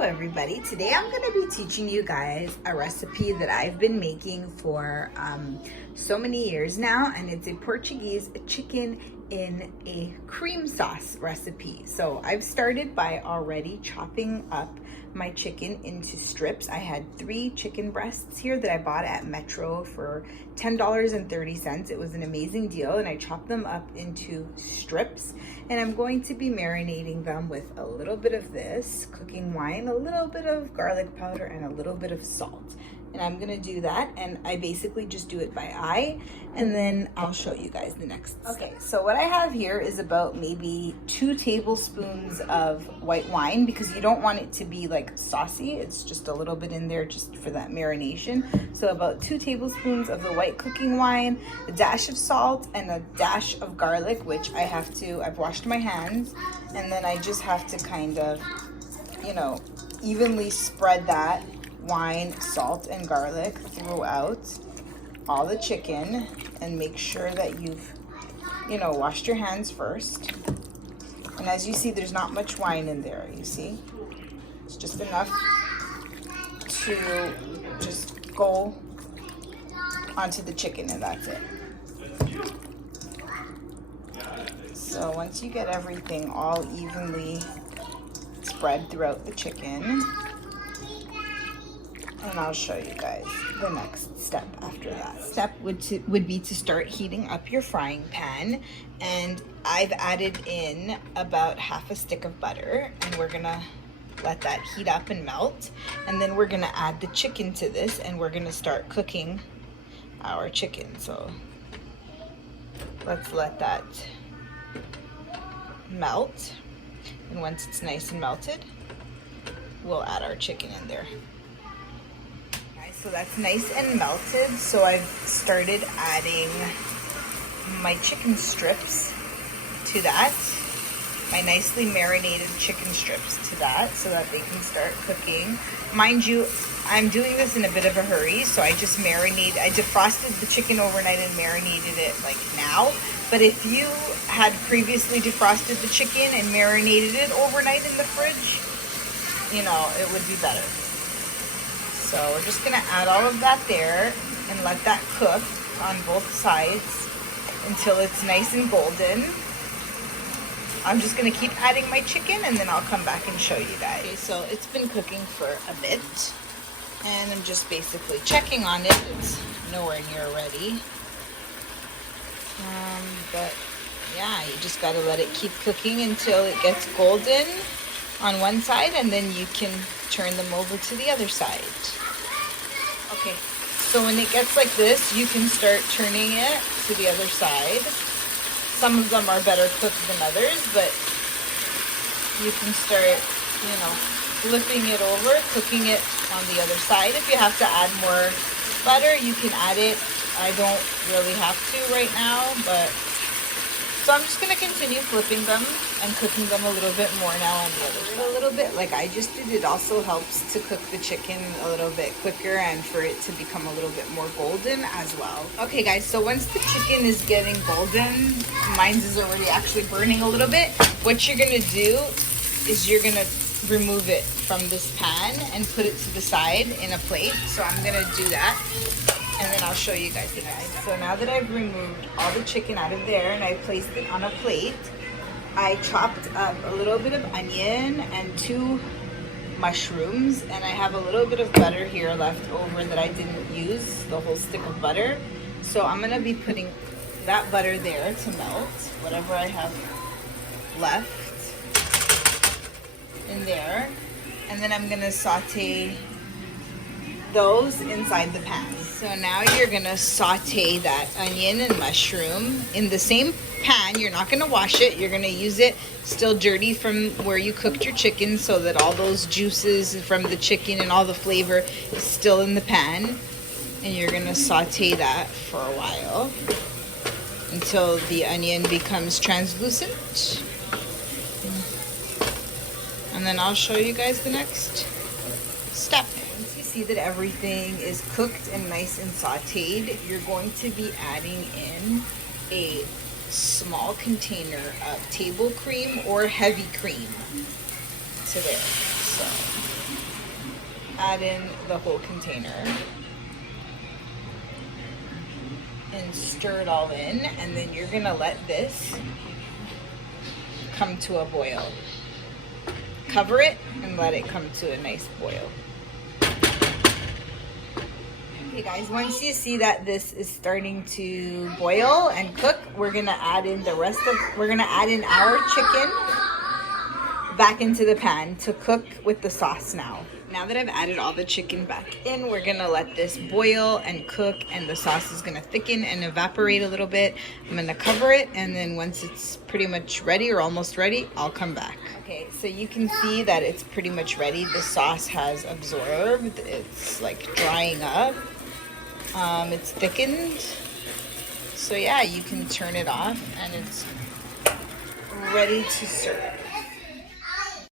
Hello everybody. Today I'm going to be teaching you guys a recipe that I've been making for so many years now, and it's a Portuguese chicken in a cream sauce recipe. So I've started by already chopping up my chicken into strips. I had 3 chicken breasts here that I bought at Metro for $10.30. It was an amazing deal, and I chopped them up into strips, and I'm going to be marinating them with a little bit of this cooking wine, a little bit of garlic powder, and a little bit of salt. And I'm gonna do that, and I basically just do it by eye, and then I'll show you guys the next step. Okay, so what I have here is about maybe 2 tablespoons of white wine, because you don't want it to be like saucy. It's just a little bit in there just for that marination. So about 2 tablespoons of the white cooking wine, a dash of salt, and a dash of garlic, which I've washed my hands, and then I just have to kind of, evenly spread that wine, salt, and garlic throughout all the chicken, and make sure that you've washed your hands first. And as you see, there's not much wine in there. You see, it's just enough to just go onto the chicken, and that's it. So once you get everything all evenly spread throughout the chicken, and I'll show you guys the next step after that. Step would be to start heating up your frying pan, and I've added in about half a stick of butter, and we're gonna let that heat up and melt, and then we're gonna add the chicken to this, and we're gonna start cooking our chicken. So let's let that melt, and once it's nice and melted, we'll add our chicken in there. So that's nice and melted. So I've started adding my chicken strips to that, my nicely marinated chicken strips to that, so that they can start cooking. Mind you, I'm doing this in a bit of a hurry, so I defrosted the chicken overnight and marinated it like now. But if you had previously defrosted the chicken and marinated it overnight in the fridge, it would be better. So we're just gonna add all of that there and let that cook on both sides until it's nice and golden. I'm just gonna keep adding my chicken, and then I'll come back and show you guys. Okay, so it's been cooking for a bit, and I'm just basically checking on it. It's nowhere near ready. But yeah, you just gotta let it keep cooking until it gets golden on one side, and then you can turn them over to the other side. Okay, so when it gets like this, you can start turning it to the other side. Some of them are better cooked than others, but you can start, flipping it over, cooking it on the other side. If you have to add more butter, you can add it. I don't really have to right now, but so I'm just going to continue flipping them and cooking them a little bit more now on the other side. A little bit like I just did, it also helps to cook the chicken a little bit quicker and for it to become a little bit more golden as well. Okay guys, so once the chicken is getting golden, mine is already actually burning a little bit. What you're going to do is you're going to remove it from this pan and put it to the side in a plate. So I'm going to do that, and then I'll show you guys the next step. So now that I've removed all the chicken out of there and I placed it on a plate, I chopped up a little bit of onion and 2 mushrooms, and I have a little bit of butter here left over that I didn't use, the whole stick of butter. So I'm gonna be putting that butter there to melt, whatever I have left in there, and then I'm gonna saute those inside the pan. So now you're gonna saute that onion and mushroom in the same pan. You're not gonna wash it. You're gonna use it still dirty from where you cooked your chicken, so that all those juices from the chicken and all the flavor is still in the pan. And you're gonna saute that for a while until the onion becomes translucent. And then I'll show you guys the next step. Once you see that everything is cooked and nice and sauteed, you're going to be adding in a small container of table cream or heavy cream to there. So add in the whole container and stir it all in, and then you're gonna let this come to a boil. Cover it and let it come to a nice boil. Okay guys, once you see that this is starting to boil and cook, we're gonna add in our chicken back into the pan to cook with the sauce now. Now that I've added all the chicken back in, we're gonna let this boil and cook, and the sauce is gonna thicken and evaporate a little bit. I'm gonna cover it, and then once it's pretty much ready or almost ready, I'll come back. Okay, so you can see that it's pretty much ready. The sauce has absorbed. It's like drying up. It's thickened. So yeah, you can turn it off and it's ready to serve.